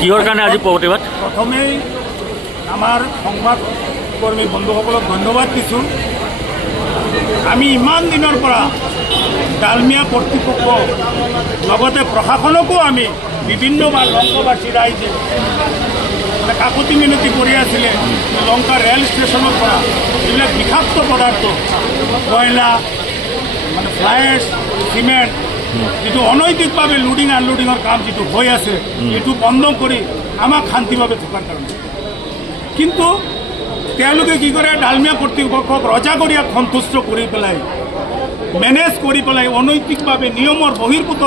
কিহৰ কাৰণে আজি প্ৰতিবাদ? প্ৰথমেই আমাৰ সংবাদকৰ্মী বন্ধুসকলক ধন্যবাদ দিছোঁ। আমি ইমান দিনৰ পৰা ডালমিয়া কৰ্তৃপক্ষ লগতে প্ৰশাসনকো আমি বিভিন্নবাৰ লংকাবাসী ৰাইজে কাকতি মিনতি কৰি আছিলে লংকা ৰেল ষ্টেচনৰ পৰা যিবিলাক বিষাক্ত পদাৰ্থ কয়লা মানে ফ্লাই এছ চিমেণ্ট যিটো অনৈতিকভাৱে লোডিং আনলোডিঙৰ কাম যিটো হৈ আছে এইটো বন্ধ কৰি আমাক শান্তিভাৱে থকাৰ কাৰণে। কিন্তু তেওঁলোকে কি কৰে, ডালমিয়া কৰ্তৃপক্ষক ৰজাগৰীয়াক সন্তুষ্ট কৰি পেলাই মেনেজ কৰি পেলাই অনৈতিকভাৱে নিয়মৰ বহিৰ্ভূত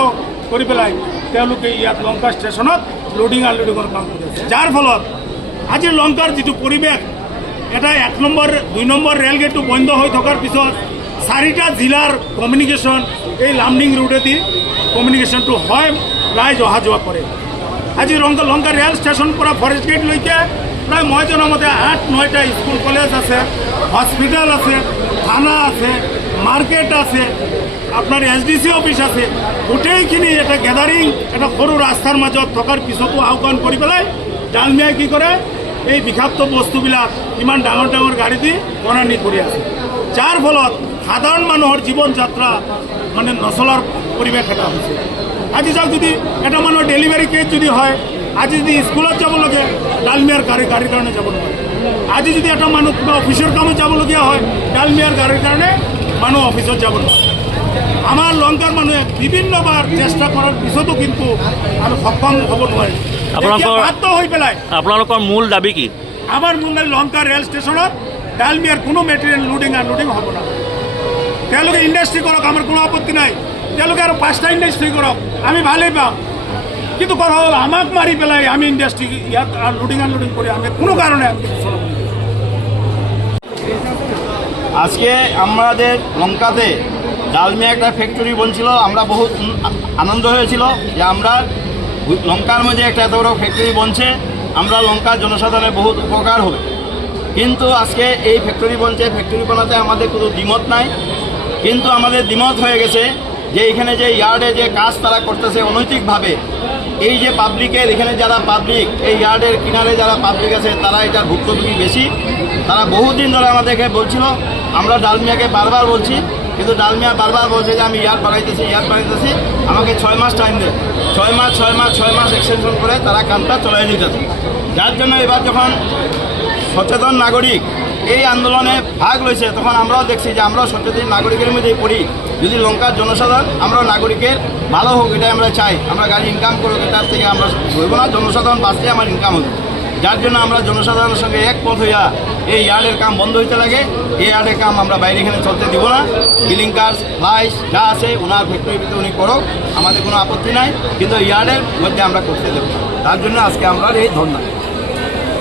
কৰি পেলাই তেওঁলোকে ইয়াত লংকা ষ্টেচনত লোডিং আনলোডিঙৰ কাম কৰি আছে, যাৰ ফলত আজি লংকাৰ যিটো পৰিৱেশ এটা 1 নম্বৰ 2 নম্বৰ ৰেল গেটটো বন্ধ হৈ থকাৰ পিছত 4টা জিলাৰ কমিউনিকেশ্যন এই লামডিং ৰোডেদি কমিউনিকেশ্যনটো হয়, ৰাইজ অহা যোৱা কৰে। আজি লংকা ৰেল ষ্টেচন পৰা ফৰেষ্ট গেটলৈকে প্ৰায় মই জনামতে 8-9টা স্কুল কলেজ আছে, হস্পিটেল আছে, থানা আছে, মাৰ্কেট আছে, আপোনাৰ SDC অফিচ আছে। গোটেইখিনি এটা গেদাৰিং এটা সৰু ৰাস্তাৰ মাজত থকাৰ পিছতো আহ্বান কৰি পেলাই ডালমিয়াই কি কৰে, এই বিষাক্ত বস্তুবিলাক ইমান ডাঙৰ ডাঙৰ গাড়ী দি বনানি কৰি আছে, যাৰ ফলত সাধাৰণ মানুহৰ জীৱন যাত্ৰা মানে নচলাৰ পৰিৱেশ এটা হৈছে। আজি যাওক, যদি এটা মানুহৰ ডেলিভাৰী কেছ যদি হয়, আজি যদি স্কুলত যাব লাগে ডালমিয়াৰ গাড়ীৰ কাৰণে যাব নোৱাৰে। আজি যদি এটা মানুহ কিবা অফিচৰ কামত যাবলগীয়া হয় ডালমিয়াৰ গাড়ীৰ কাৰণে মানুহ অফিচত যাব নোৱাৰে। আমাৰ লংকাৰ মানুহে বিভিন্নবাৰ চেষ্টা কৰাৰ পিছতো কিন্তু আমি সক্ষম হ'ব নোৱাৰি। বাধ্য হৈ পেলাই আপোনালোকৰ মূল দাবী কি? আমাৰ মূল দাবী লংকা ৰেল ষ্টেচনত ডালমিয়াৰ কোনো মেটেৰিয়েল লোডিং আনলোডিং হ'ব না। তেওঁলোকে ইণ্ডাষ্ট্ৰি কৰক, আমাৰ কোনো আপত্তি নাই। তেওঁলোকে আৰু 5টা ইণ্ডাষ্ট্ৰি কৰক, আমি ভালেই পাম। কিন্তু কথা হ'ল আমাক মাৰি পেলাই আমি ইণ্ডাষ্ট্রি ইয়াত লোডিং আনলোডিং করে আমি কোনো কারণে আমি আজকে আমাদের লঙ্কাতে ডালমিয়া একটা ফ্যাক্টরি বনছিল, আমরা বহুত আনন্দ হয়েছিল যে আমরা লঙ্কার মধ্যে একটা এত বড় ফ্যাক্টরি বনছে, আমরা লঙ্কার জনসাধারণের বহুত উপকার হবে। কিন্তু আজকে এই ফ্যাক্টরি বনছে, ফ্যাক্টরি বানাতে আমাদের কোনো দ্বিমত নাই। কিন্তু আমাদের দ্বিমত হয়ে গেছে যে এখানে যে ইয়ার্ডে যে কাজ তারা করতেছে অনৈতিকভাবে, এই যে পাবলিকের এখানে যারা পাবলিক এই ইয়ার্ডের কিনারে যারা পাবলিক আছে তারা এটার ভুক্তভোগী বেশি। তারা বহুদিন ধরে আমাদেরকে বলছিল, আমরা ডালমিয়াকে বারবার বলছি, কিন্তু ডালমিয়া বারবার বলছে যে আমি ইয়ার্ড বাড়াইতেছি আমাকে 6 মাস টাইম দেয়। 6 মাস এক্সটেনশন করে তারা কামটা চলাই নিতেছে। যার জন্য এবার যখন সচেতন নাগরিক এই আন্দোলনে ভাগ লইছে, তখন আমরাও দেখছি যে আমরাও সচেতন নাগরিকের মধ্যেই পড়ি। যদি লঙ্কার জনসাধারণ আমরা নাগরিকের ভালো হোক এটাই আমরা চাই, আমরা গাড়ি ইনকাম করুক, এটার থেকে আমরা ধরব না, জনসাধারণ বাঁচলে আমার ইনকাম হবে। যার জন্য আমরা জনসাধারণের সঙ্গে একমত হইয়া এই ইয়ার্ডের কাম বন্ধ হইতে লাগে। এই ইয়ার্ডের কাম আমরা বাইরে এখানে চলতে দিব না। কিলিং কাজ ফ্লাইস যা আছে ওনার ফ্যাক্টরির ভিতরে উনি করুক, আমাদের কোনো আপত্তি নাই, কিন্তু ইয়ার্ডের মধ্যে আমরা করতে দেব। তার জন্য আজকে আমরা এই ধর্ণা।